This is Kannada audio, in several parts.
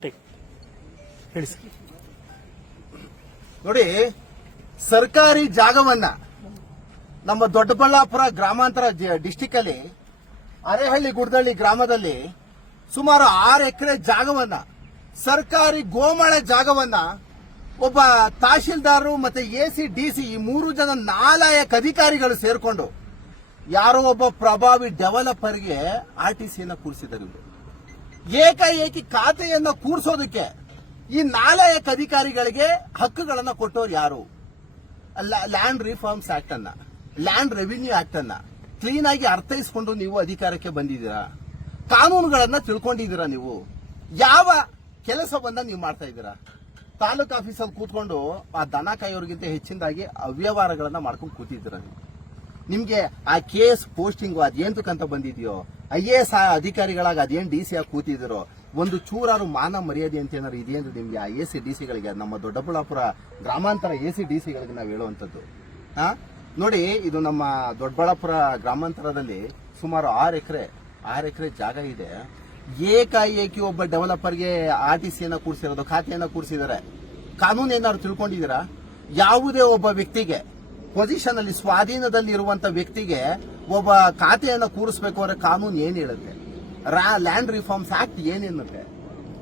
ಹೇಳಿ ಸರ್. ನೋಡಿ, ಸರ್ಕಾರಿ ಜಾಗವನ್ನ ನಮ್ಮ ದೊಡ್ಡಬಳ್ಳಾಪುರ ಗ್ರಾಮಾಂತರ ಡಿಸ್ಟಿಕ್ ಅಲ್ಲಿ ಅರೆಹಳ್ಳಿ ಗುಡ್ದಳ್ಳಿ ಗ್ರಾಮದಲ್ಲಿ ಸುಮಾರು 6 ಎಕರೆ ಜಾಗವನ್ನ, ಸರ್ಕಾರಿ ಗೋಮಾಳ ಜಾಗವನ್ನ ಒಬ್ಬ ತಹಶೀಲ್ದಾರರು ಮತ್ತೆ ಎಸಿ ಡಿಸಿ ಈ 3 ಜನ ನಾಲಾಯಕ ಅಧಿಕಾರಿಗಳು ಸೇರ್ಕೊಂಡು ಯಾರೋ ಒಬ್ಬ ಪ್ರಭಾವಿ ಡೆವಲಪರ್ಗೆ ಆರ್ಟಿಸಿಯನ್ನ ಕೂರಿಸಿದರು. ಏಕಾಏಕಿ ಖಾತೆಯನ್ನ ಕೂರಿಸೋದಕ್ಕೆ ಈ ನಾಲಾಯಕ ಅಧಿಕಾರಿಗಳಿಗೆ ಹಕ್ಕುಗಳನ್ನ ಕೊಟ್ಟವ್ರು ಯಾರು? ಲ್ಯಾಂಡ್ ರಿಫಾರ್ಮ್ಸ್ ಆಕ್ಟ್ ಅನ್ನ, ಲ್ಯಾಂಡ್ ರೆವಿನ್ಯೂ ಆಕ್ಟ್ ಅನ್ನ ಕ್ಲೀನ್ ಆಗಿ ಅರ್ಥೈಸಿಕೊಂಡು ನೀವು ಅಧಿಕಾರಕ್ಕೆ ಬಂದಿದ್ದೀರಾ? ಕಾನೂನುಗಳನ್ನ ತಿಳ್ಕೊಂಡಿದ್ದೀರಾ? ನೀವು ಯಾವ ಕೆಲಸವನ್ನ ನೀವು ಮಾಡ್ತಾ ಇದ್ದೀರಾ? ತಾಲೂಕ್ ಆಫೀಸಲ್ಲಿ ಕೂತ್ಕೊಂಡು ಆ ದನ ಕಾಯೋರ್ಗಿಂತ ಹೆಚ್ಚಿನದಾಗಿ ಅವ್ಯವಹಾರಗಳನ್ನ ಮಾಡ್ಕೊಂಡು ಕೂತಿದ್ದೀರಾ ನೀವು. ನಿಮ್ಗೆ ಆ KS ಪೋಸ್ಟಿಂಗ್ ಅದೇಂತಕ್ಕಂತ ಬಂದಿದ್ಯೋ, IAS ಅಧಿಕಾರಿಗಳಾಗಿ ಅದೇನ್ DC ಆಗಿ ಕೂತಿದ್ದೀರೋ, ಒಂದು ಚೂರಾರು ಮಾನ ಮರ್ಯಾದೆ ಅಂತ ಏನಾದ್ರು ಇದೆಯಂದ್ರೆ ನಿಮ್ಗೆ ಆ AC DCಗಳಿಗೆ, ನಮ್ಮ ದೊಡ್ಡಬಳ್ಳಾಪುರ ಗ್ರಾಮಾಂತರ AC DCಗಳಿಗೆ ನಾವು ಹೇಳುವಂತದ್ದು. ನೋಡಿ, ಇದು ನಮ್ಮ ದೊಡ್ಡಬಳ್ಳಾಪುರ ಗ್ರಾಮಾಂತರದಲ್ಲಿ ಸುಮಾರು 6 ಎಕರೆ ಜಾಗ ಇದೆ. ಏಕಾಏಕಿ ಒಬ್ಬ ಡೆವಲಪರ್ಗೆ RTCಯನ್ನ ಕೂರಿಸಿರೋದು, ಖಾತೆಯನ್ನ ಕೂರಿಸಿದ್ದಾರೆ. ಕಾನೂನು ಏನಾದ್ರು ತಿಳ್ಕೊಂಡಿದ್ದೀರಾ? ಯಾವುದೇ ಒಬ್ಬ ವ್ಯಕ್ತಿಗೆ ಪೊಸಿಷನ್ ಅಲ್ಲಿ ಸ್ವಾಧೀನದಲ್ಲಿ ಇರುವಂತ ವ್ಯಕ್ತಿಗೆ ಒಬ್ಬ ಖಾತೆಯನ್ನ ಕೂರಿಸಬೇಕು ಅಂದ್ರೆ ಕಾನೂನು ಏನ್ ಹೇಳುತ್ತೆ? ಲ್ಯಾಂಡ್ ರಿಫಾರ್ಮ್ಸ್ ಆಕ್ಟ್ ಏನೇನುತ್ತೆ?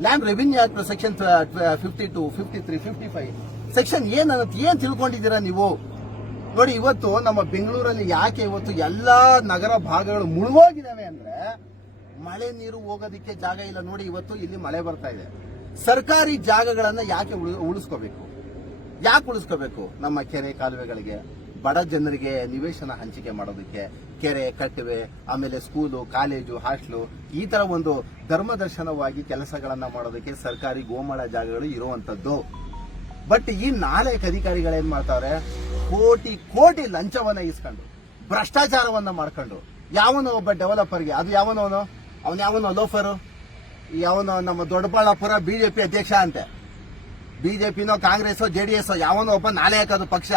Land revenue act section 52, 53, 55 section ಏನನ್ನತ್ತೆ? ಏನ್ ತಿಳ್ಕೊಂಡಿದ್ದೀರಾ ನೀವು? ನೋಡಿ, ಇವತ್ತು ನಮ್ಮ ಬೆಂಗಳೂರಲ್ಲಿ ಯಾಕೆ ಇವತ್ತು ಎಲ್ಲಾ ನಗರ ಭಾಗಗಳು ಮುಳುಗೋಗಿದಾವೆ ಅಂದ್ರೆ ಮಳೆ ನೀರು ಹೋಗೋದಕ್ಕೆ ಜಾಗ ಇಲ್ಲ. ನೋಡಿ, ಇವತ್ತು ಇಲ್ಲಿ ಮಳೆ ಬರ್ತಾ ಇದೆ. ಸರ್ಕಾರಿ ಜಾಗಗಳನ್ನ ಯಾಕೆ ಉಳಿಸ್ಕೋಬೇಕು? ಯಾಕೆ ಉಳಿಸ್ಕೋಬೇಕು? ನಮ್ಮ ಕೆರೆ ಕಾಲುವೆಗಳಿಗೆ, ಬಡ ಜನರಿಗೆ ನಿವೇಶನ ಹಂಚಿಕೆ ಮಾಡೋದಕ್ಕೆ, ಕೆರೆ ಕಟ್ಟುವೆ, ಆಮೇಲೆ ಸ್ಕೂಲು, ಕಾಲೇಜು, ಹಾಸ್ಟೆಲು, ಈ ತರ ಒಂದು ಧರ್ಮದರ್ಶನವಾಗಿ ಕೆಲಸಗಳನ್ನ ಮಾಡೋದಕ್ಕೆ ಸರ್ಕಾರಿ ಗೋಮಾಳ ಜಾಗಗಳು ಇರುವಂತದ್ದು. ಬಟ್ ಈ ನಾಲ್ಕು ಅಧಿಕಾರಿಗಳೇನ್ ಮಾಡ್ತಾವ್ರೆ? ಕೋಟಿ ಲಂಚವನ್ನ ಇಸ್ಕೊಂಡು, ಭ್ರಷ್ಟಾಚಾರವನ್ನ ಮಾಡ್ಕೊಂಡು, ಯಾವನೋ ಒಬ್ಬ ಡೆವಲಪರ್ಗೆ, ಅದು ಯಾವನೋ ಲೋಫರು, ಯಾವನೋ ನಮ್ಮ ದೊಡ್ಡಬಳ್ಳಾಪುರ ಬಿಜೆಪಿ ಅಧ್ಯಕ್ಷ ಅಂತೆ, ಬಿಜೆಪಿನೋ ಕಾಂಗ್ರೆಸ್ JDS ಯಾವನೋ ಒಬ್ಬ ನಾಲಾಯಕದ ಪಕ್ಷ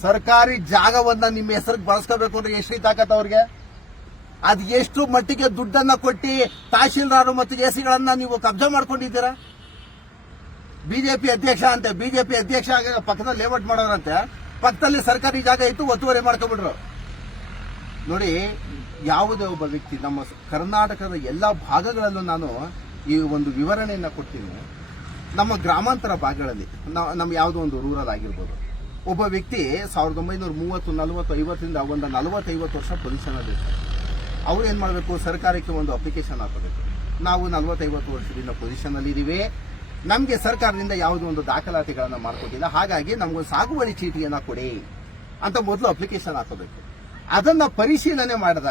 ಸರ್ಕಾರಿ ಜಾಗವನ್ನ ನಿಮ್ಮ ಹೆಸರಿಗೆ ಬಳಸ್ಕೋಬೇಕು ಅಂದ್ರೆ ಎಷ್ಟು ತಾಕತ್ ಅವ್ರಿಗೆ? ಅದ್ ಎಷ್ಟು ಮಟ್ಟಿಗೆ ದುಡ್ಡನ್ನ ಕೊಟ್ಟಿ ತಹಶೀಲ್ದಾರರು ಮತ್ತು ಎಸಿಗಳನ್ನ ನೀವು ಕಬ್ಜಾ ಮಾಡ್ಕೊಂಡಿದ್ದೀರಾ? ಬಿಜೆಪಿ ಅಧ್ಯಕ್ಷ ಅಂತೆ, ಬಿಜೆಪಿ ಅಧ್ಯಕ್ಷ ಆಗ ಪಕ್ಕದಲ್ಲಿ ಲೇಔಟ್ ಮಾಡೋರಂತೆ, ಪಕ್ಕದಲ್ಲಿ ಸರ್ಕಾರಿ ಜಾಗ ಇತ್ತು ಒತ್ತುವರಿ ಮಾಡ್ಕೊಂಡ್ಬಿಟ್ರು. ನೋಡಿ, ಯಾವುದೇ ಒಬ್ಬ ವ್ಯಕ್ತಿ ನಮ್ಮ ಕರ್ನಾಟಕದ ಎಲ್ಲಾ ಭಾಗಗಳಲ್ಲೂ ನಾನು ಈ ಒಂದು ವಿವರಣೆಯನ್ನ ಕೊಡ್ತೀನಿ. ನಮ್ಮ ಗ್ರಾಮಾಂತರ ಭಾಗಗಳಲ್ಲಿ ನಮ್ಮ ಯಾವುದೋ ಒಂದು ರೂರಲ್ ಆಗಿರ್ಬೋದು, ಒಬ್ಬ ವ್ಯಕ್ತಿ 1930, 40, 50ರಿಂದ ಒಂದು 40-50 ವರ್ಷ ಪೊಸಿಷನ್ ಅಲ್ಲಿ ಇರ್ತಾರೆ. ಅವ್ರು ಏನ್ ಮಾಡಬೇಕು? ಸರ್ಕಾರಕ್ಕೆ ಒಂದು ಅಪ್ಲಿಕೇಶನ್ ಹಾಕಬೇಕು. ನಾವು 40-50 ವರ್ಷದಿಂದ ಪೊಸಿಷನ್ ಅಲ್ಲಿ ಇದೀವಿ, ನಮ್ಗೆ ಸರ್ಕಾರದಿಂದ ಯಾವುದೋ ಒಂದು ದಾಖಲಾತಿಗಳನ್ನ ಮಾಡ್ಕೊಟ್ಟಿಲ್ಲ, ಹಾಗಾಗಿ ನಮ್ಗೊಂದು ಸಾಗುವಳಿ ಚೀಟಿಯನ್ನ ಕೊಡಿ ಅಂತ ಮೊದಲು ಅಪ್ಲಿಕೇಶನ್ ಹಾಕಬೇಕು. ಅದನ್ನ ಪರಿಶೀಲನೆ ಮಾಡಿದ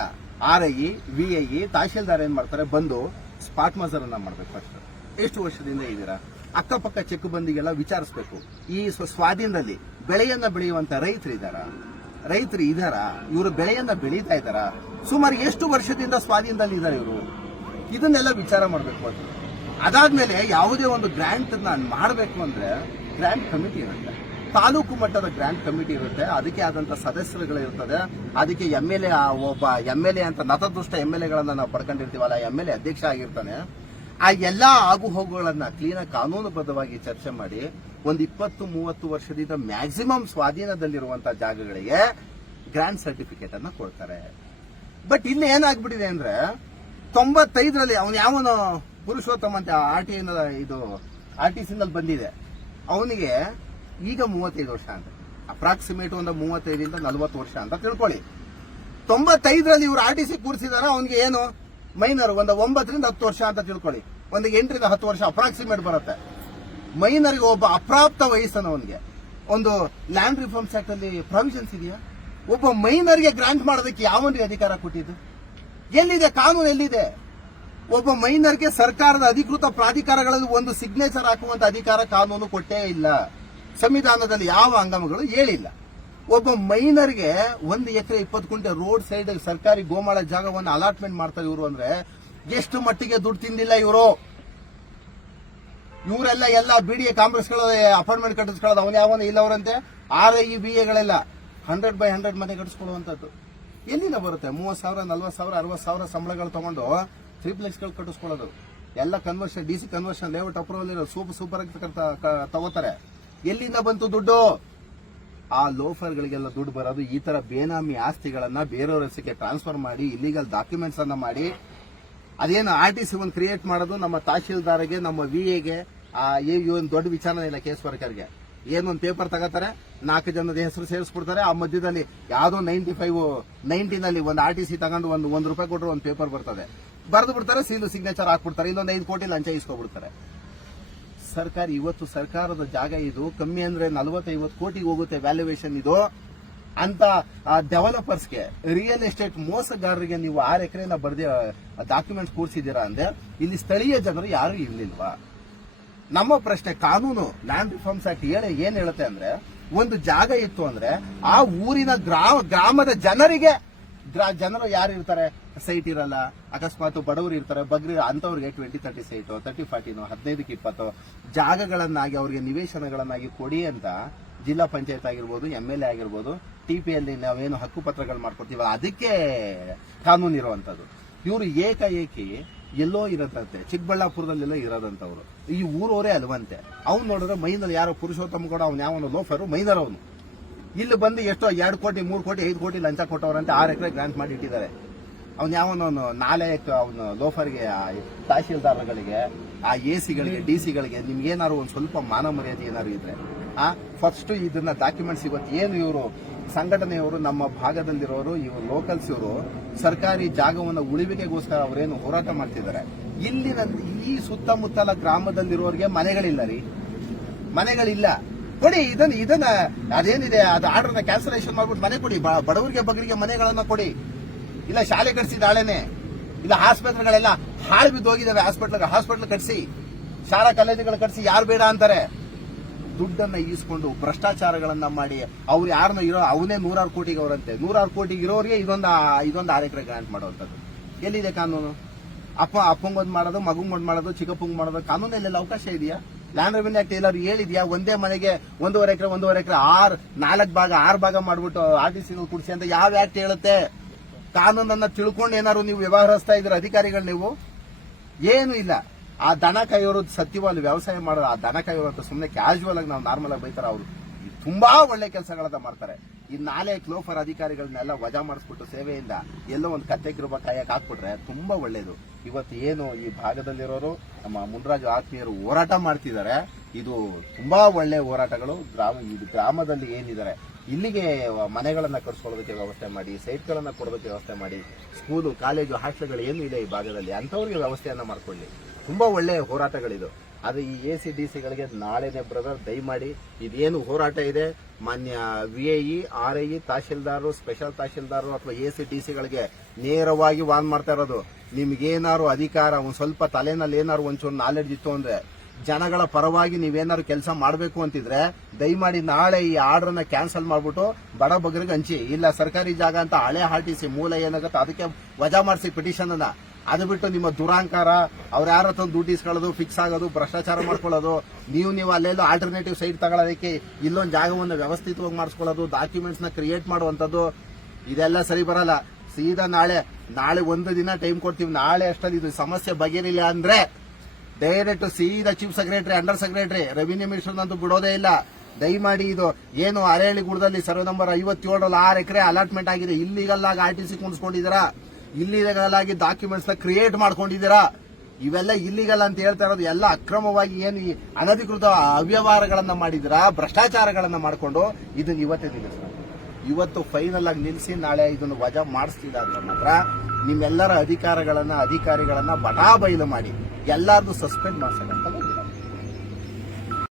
RI, VI, ತಹಶೀಲ್ದಾರ್ ಏನ್ ಮಾಡ್ತಾರೆ? ಬಂದು ಸ್ಪಾಟ್ ಮಜರ್ ಅನ್ನ ಮಾಡ್ಬೇಕು. ಫಸ್ಟ್ ಎಷ್ಟು ವರ್ಷದಿಂದ ಇದ್ದೀರಾ? ಅಕ್ಕಪಕ್ಕ ಚೆಕ್ ಬಂದಿಗೆಲ್ಲ ವಿಚಾರಿಸಬೇಕು. ಈ ಸ್ವಾಧೀನದಲ್ಲಿ ಬೆಳೆಯನ್ನ ಬೆಳೆಯುವಂತ ರೈತರು ಇದಾರ? ಇವರು ಬೆಳೆಯನ್ನ ಬೆಳೀತಾ ಇದ್ದಾರಾ? ಸುಮಾರು ಎಷ್ಟು ವರ್ಷದಿಂದ ಸ್ವಾಧೀನದಲ್ಲಿ ಇದ್ದಾರೆ ಇವರು? ಇದನ್ನೆಲ್ಲ ವಿಚಾರ ಮಾಡಬೇಕು. ಅಂತ ಅದಾದ್ಮೇಲೆ ಯಾವುದೇ ಒಂದು ಗ್ರಾಂಟ್ ಮಾಡಬೇಕು ಅಂದ್ರೆ ಗ್ರಾಂಟ್ ಕಮಿಟಿ ಇರುತ್ತೆ, ತಾಲೂಕು ಮಟ್ಟದ ಗ್ರಾಂಟ್ ಕಮಿಟಿ ಇರುತ್ತೆ, ಅದಕ್ಕೆ ಆದಂತ ಸದಸ್ಯರುಗಳು ಇರ್ತದೆ. ಅದಕ್ಕೆ MLA, ಒಬ್ಬ MLA ಅಂತ ನತದೃಷ್ಟ MLAಗಳನ್ನ ನಾವು ಪಡ್ಕೊಂಡಿರ್ತೀವಲ್ಲ, MLA ಅಧ್ಯಕ್ಷ ಆಗಿರ್ತಾನೆ. ಆ ಎಲ್ಲಾ ಆಗು ಹೋಗುಗಳನ್ನ ಕ್ಲೀನಾಗಿ ಕಾನೂನುಬದ್ಧವಾಗಿ ಚರ್ಚೆ ಮಾಡಿ ಒಂದು 20-30 ವರ್ಷದಿಂದ ಮ್ಯಾಕ್ಸಿಮಮ್ ಸ್ವಾಧೀನದಲ್ಲಿರುವಂತಹ ಜಾಗಗಳಿಗೆ ಗ್ರಾಂಟ್ ಸರ್ಟಿಫಿಕೇಟ್ ಅನ್ನ ಕೊಡ್ತಾರೆ. ಬಟ್ ಇಲ್ಲಿ ಏನಾಗ್ಬಿಟ್ಟಿದೆ ಅಂದ್ರೆ 95ರಲ್ಲಿ ಅವನು ಯಾವನು ಪುರುಷೋತ್ತಮ ಅಂತ RTCನಲ್ಲಿ ಬಂದಿದೆ, ಅವನಿಗೆ ಈಗ 35 ವರ್ಷ ಅಂತ, ಅಪ್ರಾಕ್ಸಿಮೇಟ್ ಒಂದು 35ರಿಂದ 40 ವರ್ಷ ಅಂತ ತಿಳ್ಕೊಳ್ಳಿ. 95ರಲ್ಲಿ ಇವರು RTC ಕೂರಿಸಿದಾರ, ಅವನಿಗೆ ಏನು ಮೈನರ್ ಒಂದು 9ರಿಂದ 10 ವರ್ಷ ಅಂತ ತಿಳ್ಕೊಳ್ಳಿ, ಒಂದು 8ರಿಂದ 10 ವರ್ಷ ಅಪ್ರಾಕ್ಸಿಮೇಟ್ ಬರುತ್ತೆ. ಮೈನರ್ಗೆ ಒಬ್ಬ ಅಪ್ರಾಪ್ತ ವಯಸ್ಸನವನಿಗೆ ಒಂದು ಲ್ಯಾಂಡ್ ರಿಫಾರ್ಮ್ಸ್ ಆಕ್ಟ್ ಅಲ್ಲಿ ಪ್ರಾವಿಷನ್ಸ್ ಇದೆಯಾ? ಒಬ್ಬ ಮೈನರ್ಗೆ ಗ್ರಾಂಟ್ ಮಾಡೋದಕ್ಕೆ ಯಾವನಿಗೆ ಅಧಿಕಾರ ಕೊಟ್ಟಿದ್ದು? ಎಲ್ಲಿದೆ ಕಾನೂನು? ಎಲ್ಲಿದೆ? ಒಬ್ಬ ಮೈನರ್ಗೆ ಸರ್ಕಾರದ ಅಧಿಕೃತ ಪ್ರಾಧಿಕಾರಗಳಲ್ಲಿ ಒಂದು ಸಿಗ್ನೇಚರ್ ಹಾಕುವಂತ ಅಧಿಕಾರ ಕಾನೂನು ಕೊಟ್ಟೇ ಇಲ್ಲ. ಸಂವಿಧಾನದಲ್ಲಿ ಯಾವ ಅಂಗಮಗಳು ಹೇಳಿಲ್ಲ. ಒಬ್ಬ ಮೈನರ್ಗೆ 1 ಎಕರೆ 20 ಗುಂಟೆ ರೋಡ್ ಸೈಡ್ ಸರ್ಕಾರಿ ಗೋಮಾಳ ಜಾಗವನ್ನು ಅಲಾಟ್ಮೆಂಟ್ ಮಾಡ್ತಾರೆ ಇವರು ಅಂದ್ರೆ ಎಷ್ಟು ಮಟ್ಟಿಗೆ ದುಡ್ಡು ತಿಂದಿಲ್ಲ ಇವರು? ಇವರೆಲ್ಲ BDA ಕಾಂಗ್ರೆಸ್ಗಳ ಅಪಾರ್ಟ್ಮೆಂಟ್ ಕಟ್ಟಿಸ್ಕೊಳ್ಳೋದು, ಅವನು ಯಾವನು ಇಲ್ಲವರಂತೆ. RI, VAಗಳೆಲ್ಲ 100/100 ಮನೆ ಕಟ್ಟಿಸ್ಕೊಳ್ಳುವಂತದ್ದು ಎಲ್ಲಿಂದ ಬರುತ್ತೆ? 30,000, 40,000, 60,000 ಸಂಬಳಗಳು ತಗೊಂಡು 3 ಪ್ಲೆಕ್ಸ್ಗಳು ಕಟ್ಟಿಸ್ಕೊಳ್ಳೋದು ಎಲ್ಲ conversion DC conversion layout approval ಇರೋ ಸೂಪರ್ ಆಗಿ ತಗೋತಾರೆ. ಎಲ್ಲಿಂದ ಬಂತು ದುಡ್ಡು? ಆ ಲೋಫರ್ಗಳಿಗೆಲ್ಲ ದುಡ್ಡು ಬರೋದು ಈ ತರ ಬೇನಾಮಿ ಆಸ್ತಿಗಳನ್ನ ಬೇರೆಯವ್ರ ಹೆಸರಿಗೆ ಟ್ರಾನ್ಸ್ಫರ್ ಮಾಡಿ ಇಲ್ಲಿಗಲ್ ಡಾಕ್ಯುಮೆಂಟ್ಸ್ ಅನ್ನ ಮಾಡಿ ಅದೇನು RTC ಒಂದು ಕ್ರಿಯೇಟ್ ಮಾಡೋದು ನಮ್ಮ ತಹಶೀಲ್ದಾರ್ಗೆ ನಮ್ಮ VAಗೆ ಒಂದು ದೊಡ್ಡ ವಿಚಾರ ಇಲ್ಲ. ಕೇಸ್ ವರ್ಕರ್ಗೆ ಏನೊಂದು ಪೇಪರ್ ತಗೋತಾರೆ, 4 ಜನದ ಹೆಸರು ಸೇರಿಸ್ಬಿಡ್ತಾರೆ. ಆ ಮಧ್ಯದಲ್ಲಿ ಯಾವ್ದೋ 90ನಲ್ಲಿ ಒಂದು RTC ತಗೊಂಡು ಒಂದು ರೂಪಾಯಿ ಕೊಟ್ಟರು ಒಂದು ಪೇಪರ್ ಬರ್ತದೆ, ಬರೆದು ಬಿಡ್ತಾರೆ, ಸೀಲು ಸಿಗ್ನೇಚರ್ ಹಾಕ್ಬಿಡ್ತಾರೆ, ಇಲ್ಲೊಂದು 5 ಕೋಟಿ ಲಂಚ ಇಸ್ಕೊಬಿಡ್ತಾರೆ. ಸರ್ಕಾರ ಇವತ್ತು ಸರ್ಕಾರದ ಜಾಗ ಇದು, ಕಮ್ಮಿ ಅಂದ್ರೆ 40-50 ಕೋಟಿಗೆ ಹೋಗುತ್ತೆ ವ್ಯಾಲ್ಯೂಯೇಷನ್ ಇದು ಅಂತ ಡೆವಲಪರ್ಸ್ಗೆ, ರಿಯಲ್ ಎಸ್ಟೇಟ್ ಮೋಸಗಾರರಿಗೆ ನೀವು 6 ಎಕರೆನ ಬರ್ದಿ ಡಾಕ್ಯುಮೆಂಟ್ಸ್ ಕೂರಿಸಿದ್ದೀರಾ ಅಂದ್ರೆ ಇಲ್ಲಿ ಸ್ಥಳೀಯ ಜನರು ಯಾರು ಇರ್ಲಿಲ್ವಾ? ನಮ್ಮ ಪ್ರಶ್ನೆ, ಕಾನೂನು ಲ್ಯಾಂಡ್ ರಿಫಾರ್ಮ್ಸ್ ಆಕ್ಟ್ ಏನ್ ಹೇಳುತ್ತೆ ಅಂದ್ರೆ, ಒಂದು ಜಾಗ ಇತ್ತು ಅಂದ್ರೆ ಆ ಊರಿನ ಗ್ರಾಮದ ಜನರಿಗೆ, ಜನರು ಯಾರು ಇರ್ತಾರೆ, ಸೈಟ್ ಇರಲ್ಲ, ಅಕಸ್ಮಾತ್ ಬಡವರು ಇರ್ತಾರೆ, ಬಗ್ರಿ ಅಂತವ್ರಿಗೆ 20-30 ಸೈಟ್, 30-40, 15-20 ಜಾಗಗಳನ್ನಾಗಿ ಅವ್ರಿಗೆ ನಿವೇಶನಗಳನ್ನಾಗಿ ಕೊಡಿ ಅಂತ ಜಿಲ್ಲಾ ಪಂಚಾಯತ್ ಆಗಿರ್ಬೋದು, MLA ಆಗಿರ್ಬೋದು, TPಯಲ್ಲಿ ನಾವೇನು ಹಕ್ಕು ಪತ್ರಗಳು ಮಾಡ್ಕೊಡ್ತೀವ ಅದಕ್ಕೆ ಕಾನೂನು ಇರುವಂತದ್ದು. ಇವರು ಏಕಾಏಕಿ ಎಲ್ಲೋ ಇರತ್ತಂತೆ, ಚಿಕ್ಕಬಳ್ಳಾಪುರದಲ್ಲೆಲ್ಲ ಇರೋದಂತವ್ರು, ಈ ಊರವರೇ ಅಲ್ವಂತೆ. ಅವ್ನು ನೋಡಿದ್ರೆ ಮೈನಲ್ಲಿ ಯಾರೋ ಪುರುಷೋತ್ತಮ ಕೂಡ ಅವ್ನು ಯಾವನು ಲೋಫರು ಮೈನರ್ ಅವನು, ಇಲ್ಲಿ ಬಂದು ಎಷ್ಟೋ 2 ಕೋಟಿ 3 ಕೋಟಿ 5 ಕೋಟಿ ಲಂಚ ಕೊಟ್ಟವ್ರಂತೆ 6 ಎಕರೆ ಗ್ರಾಂಟ್ ಮಾಡಿ ಇಟ್ಟಿದ್ದಾರೆ. ಅವ್ನು ಯಾವನವನು ನಾಲ್ಕು ಅವನು ಲೋಫರ್ಗೆ, ತಹಶೀಲ್ದಾರ್ಗಳಿಗೆ, ಆ AC ಗಳಿಗೆ DC ಗಳಿಗೆ ನಿಮ್ಗೇನಾದ್ರು ಒಂದು ಸ್ವಲ್ಪ ಮಾನ ಮರ್ಯಾದೆ ಏನಾದ್ರು ಇದ್ರೆ ಫಸ್ಟ್ ಇದನ್ನ ಡಾಕ್ಯುಮೆಂಟ್ಸ್ ಇವತ್ತು ಏನು ಇವರು ಸಂಘಟನೆಯವರು, ನಮ್ಮ ಭಾಗದಲ್ಲಿರೋರು, ಇವರು ಲೋಕಲ್ಸ್, ಇವರು ಸರ್ಕಾರಿ ಜಾಗವನ್ನು ಉಳಿವಿಕೆಗೋಸ್ಕರ ಅವರೇನು ಹೋರಾಟ ಮಾಡ್ತಿದ್ದಾರೆ. ಇಲ್ಲಿನ ಈ ಸುತ್ತಮುತ್ತಲ ಗ್ರಾಮದಲ್ಲಿರೋರಿಗೆ ಮನೆಗಳಿಲ್ಲ ರೀ, ಮನೆಗಳಿಲ್ಲ. ಕೊಡಿ ಇದನ್ನ ಅದೇನಿದೆ ಅದು ಆರ್ಡರ್ನ ಕ್ಯಾನ್ಸಲೇಷನ್ ಮಾಡ್ಬಿಟ್ಟು ಮನೆ ಕೊಡಿ, ಬಡವರಿಗೆ ಬಗ್ಗರಿಗೆ ಮನೆಗಳನ್ನ ಕೊಡಿ. ಇಲ್ಲ ಶಾಲೆ ಕಟ್ಸಿದ ಹಾಳೇನೆ, ಇಲ್ಲ ಆಸ್ಪತ್ರೆಗಳೆಲ್ಲ ಹಾಳು ಬಿದ್ದು ಹೋಗಿದ್ದಾವೆ, ಹಾಸ್ಪಿಟಲ್ ಕಟ್ಸಿ, ಶಾಲಾ ಕಾಲೇಜುಗಳು ಕಟ್ಸಿ, ಯಾರು ಬೇಡ ಅಂತಾರೆ? ದುಡ್ಡನ್ನ ಈಸ್ಕೊಂಡು ಭ್ರಷ್ಟಾಚಾರಗಳನ್ನ ಮಾಡಿ ಅವ್ರು ಯಾರನ್ನ ಇರೋ ಅವನೇ 100 ಕೋಟಿಗೆ ಅವರಂತೆ, 100 ಕೋಟಿಗೆ ಇರೋರಿಗೆ ಇದೊಂದು 6 ಎಕರೆ ಗ್ರಾಂಟ್ ಮಾಡುವಂಥದ್ದು. ಎಲ್ಲಿದೆ ಕಾನೂನು? ಅಪ್ಪಂಗೊಂದು ಮಾಡೋದು, ಮಗುಂಗೊಂದು ಮಾಡೋದು, ಚಿಕ್ಕಪ್ಪಂಗ್ ಮಾಡೋದು, ಕಾನೂನಲ್ಲೆಲ್ಲ ಅವಕಾಶ ಇದೆಯಾ? ಲ್ಯಾಂಡ್ ರೆವಿನ್ಯೂ ಆಕ್ಟ್ ಎಲ್ಲರೂ ಹೇಳಿದ್ಯಾ? ಒಂದೇ ಮನೆಗೆ 1.5 ಎಕರೆ 6 ಭಾಗ ಮಾಡ್ಬಿಟ್ಟು RTC ಕುಡಿಸಿ ಅಂತ ಯಾವ ಆಕ್ಟ್ ಹೇಳುತ್ತೆ? ಕಾನೂನನ್ನ ತಿಳ್ಕೊಂಡು ಏನಾದ್ರು ನೀವು ವ್ಯವಹರಿಸ್ತಾ ಇದ್ರ ಅಧಿಕಾರಿಗಳು? ನೀವು ಏನು ಇಲ್ಲ. ಆ ದನ ಕಾಯೋರು ಸತ್ಯವಾಗಿ ವ್ಯವಸಾಯ ಮಾಡೋರು, ಆ ದನ ಕಾಯೋರು ಅಂತ ಸುಮ್ಮನೆ ಕ್ಯಾಶುವಲ್ ಆಗಿ ನಾವು ನಾರ್ಮಲ್ ಆಗಿ ಬೈತಾರ, ಅವರು ತುಂಬಾ ಒಳ್ಳೆ ಕೆಲಸಗಳನ್ನ ಮಾಡ್ತಾರೆ. ಈ 4 ಲೋಫರ್ ಅಧಿಕಾರಿಗಳನ್ನೆಲ್ಲ ವಜಾ ಮಾಡಿಸ್ಬಿಟ್ಟು ಸೇವೆಯಿಂದ ಎಲ್ಲೋ ಒಂದು ಕತ್ತೆಗಿರುವ ಕಾಯಕ್ ಹಾಕ್ಬಿಟ್ರೆ ತುಂಬಾ ಒಳ್ಳೇದು. ಇವತ್ತು ಏನು ಈ ಭಾಗದಲ್ಲಿರೋರು ನಮ್ಮ ಮುನ್ರಾಜು ಆತ್ಮೀಯರು ಹೋರಾಟ ಮಾಡ್ತಿದ್ದಾರೆ, ಇದು ತುಂಬಾ ಒಳ್ಳೆ ಹೋರಾಟಗಳು. ಗ್ರಾಮದಲ್ಲಿ ಏನಿದ್ದಾರೆ ಇಲ್ಲಿಗೆ ಮನೆಗಳನ್ನ ಕಟ್ಸ್ಕೊಳ್ಳೋದಕ್ಕೆ ವ್ಯವಸ್ಥೆ ಮಾಡಿ, ಸೈಟ್ಗಳನ್ನ ಕೊಡೋದಕ್ಕೆ ವ್ಯವಸ್ಥೆ ಮಾಡಿ, ಸ್ಕೂಲು ಕಾಲೇಜು ಹಾಸ್ಟೆಲ್ಗಳು ಏನು ಇದೆ ಈ ಭಾಗದಲ್ಲಿ ಅಂತವ್ರಿಗೆ ವ್ಯವಸ್ಥೆಯನ್ನ ಮಾಡ್ಕೊಳ್ಳಿ. ತುಂಬಾ ಒಳ್ಳೆ ಹೋರಾಟಗಳಿದು. ಅದು ಈ AC/DC ನಾಳೆನೆ ಬ್ರದರ್ ದಯಮಾಡಿ ಇದೇನು ಹೋರಾಟ ಇದೆ, ಮಾನ್ಯ VAE, RIE, ತಹಶೀಲ್ದಾರರು, ಸ್ಪೆಷಲ್ ತಹಶೀಲ್ದಾರರು ಅಥವಾ AC/DC ನೇರವಾಗಿ ವಾರ್ನ್ ಮಾಡ್ತಾ ಇರೋದು, ನಿಮ್ಗೇನಾರು ಅಧಿಕಾರ ಒಂದ್ ಸ್ವಲ್ಪ ತಲೆನಲ್ಲಿ ಏನಾರು ಒಂಚೂರು ನಾಲೆಡ್ಜ್ ಇತ್ತು ಅಂದ್ರೆ ಜನಗಳ ಪರವಾಗಿ ನೀವೇನಾದ್ರು ಕೆಲಸ ಮಾಡಬೇಕು ಅಂತಿದ್ರೆ ದಯಮಾಡಿ ನಾಳೆ ಈ ಆರ್ಡರ್ನ ಕ್ಯಾನ್ಸಲ್ ಮಾಡ್ಬಿಟ್ಟು ಬಡ ಬಗ್ಗರಿಗೆ ಹಂಚಿ. ಇಲ್ಲ ಸರ್ಕಾರಿ ಜಾಗ ಅಂತ ಹಳೆ RTC ಮೂಲ ಏನಾಗುತ್ತೆ ಅದಕ್ಕೆ ವಜಾ ಮಾಡಿಸಿ ಪಿಟಿಷನ್ ಅನ್ನ. ಅದು ಬಿಟ್ಟು ನಿಮ್ಮ ದುರಾಂಕಾರ, ಅವ್ರು ಯಾರ ಹತ್ರ ದುಡ್ಡು ಇಸ್ಕೊಳ್ಳೋದು, ಫಿಕ್ಸ್ ಆಗೋದು, ಭ್ರಷ್ಟಾಚಾರ ಮಾಡ್ಕೊಳ್ಳೋದು, ನೀವು ಅಲ್ಲೆಲ್ಲೋ ಆಲ್ಟರ್ನೇಟಿವ್ ಸೈಟ್ ತಗೊಳ್ಳೋದಕ್ಕೆ ಇಲ್ಲೊಂದು ಜಾಗವನ್ನು ವ್ಯವಸ್ಥಿತವಾಗಿ ಮಾಡಿಸ್ಕೊಳ್ಳೋದು, ಡಾಕ್ಯುಮೆಂಟ್ಸ್ ನ ಕ್ರಿಯೇಟ್ ಮಾಡುವಂತದ್ದು, ಇದೆಲ್ಲ ಸರಿ ಬರಲ್ಲ. ಸೀದಾ ನಾಳೆ ಒಂದು ದಿನ ಟೈಮ್ ಕೊಡ್ತೀವಿ. ನಾಳೆ ಅಷ್ಟಲ್ಲಿ ಇದು ಸಮಸ್ಯೆ ಬಗೆಹರಿಲ್ಲ ಅಂದ್ರೆ ಡೈರೆಕ್ಟ್ ಸೀದಾ chief secretary, under secretary, revenue ಮಿನಿಸ್ಟರ್ನಂತೂ ಬಿಡೋದೇ ಇಲ್ಲ. ದಯಮಾಡಿ ಇದು ಏನು ಅರೇಳಿ ಗುಡದಲ್ಲಿ ಸರ್ವೆ ನಂಬರ್ 57 6 ಎಕರೆ ಅಲಾಟ್ಮೆಂಟ್ ಆಗಿದೆ, ಇಲ್ಲಿಗಲ್ ಆಗಿ RTC ಕುಣಿಸ್ಕೊಂಡಿದ್ದೀರಾ, ಇಲ್ಲಿಗಲ್ ಆಗಿ ಡಾಕ್ಯುಮೆಂಟ್ಸ್ ನ ಕ್ರಿಯೇಟ್ ಮಾಡ್ಕೊಂಡಿದ್ದೀರಾ. ಇವೆಲ್ಲ ಇಲ್ಲಿಗಲ್ ಅಂತ ಹೇಳ್ತಾ ಇರೋದು ಎಲ್ಲ ಅಕ್ರಮವಾಗಿ ಏನು ಈ ಅನಧಿಕೃತ ಅವ್ಯವಹಾರಗಳನ್ನ ಮಾಡಿದಿರಾ, ಭ್ರಷ್ಟಾಚಾರಗಳನ್ನ ಮಾಡಿಕೊಂಡು ಇದನ್ನ ಇವತ್ತೇ ನಿಲ್ಲಿಸ್ತಾರೆ. ಇವತ್ತು ಫೈನಲ್ ಆಗಿ ನಿಲ್ಲಿಸಿ ನಾಳೆ ಇದನ್ನು ವಜಾ ಮಾಡಿಸ್ತಿಲ್ಲ ಅಂತ ಮಾತ್ರ ನಿಮ್ಮೆಲ್ಲರ ಅಧಿಕಾರಿಗಳನ್ನ ಬಟಾ ಬಯಲು ಮಾಡಿ ಎಲ್ಲಾರ್ದು ಸಸ್ಪೆಂಡ್ ಮಾಡ್ಸಕ್ಕಂತ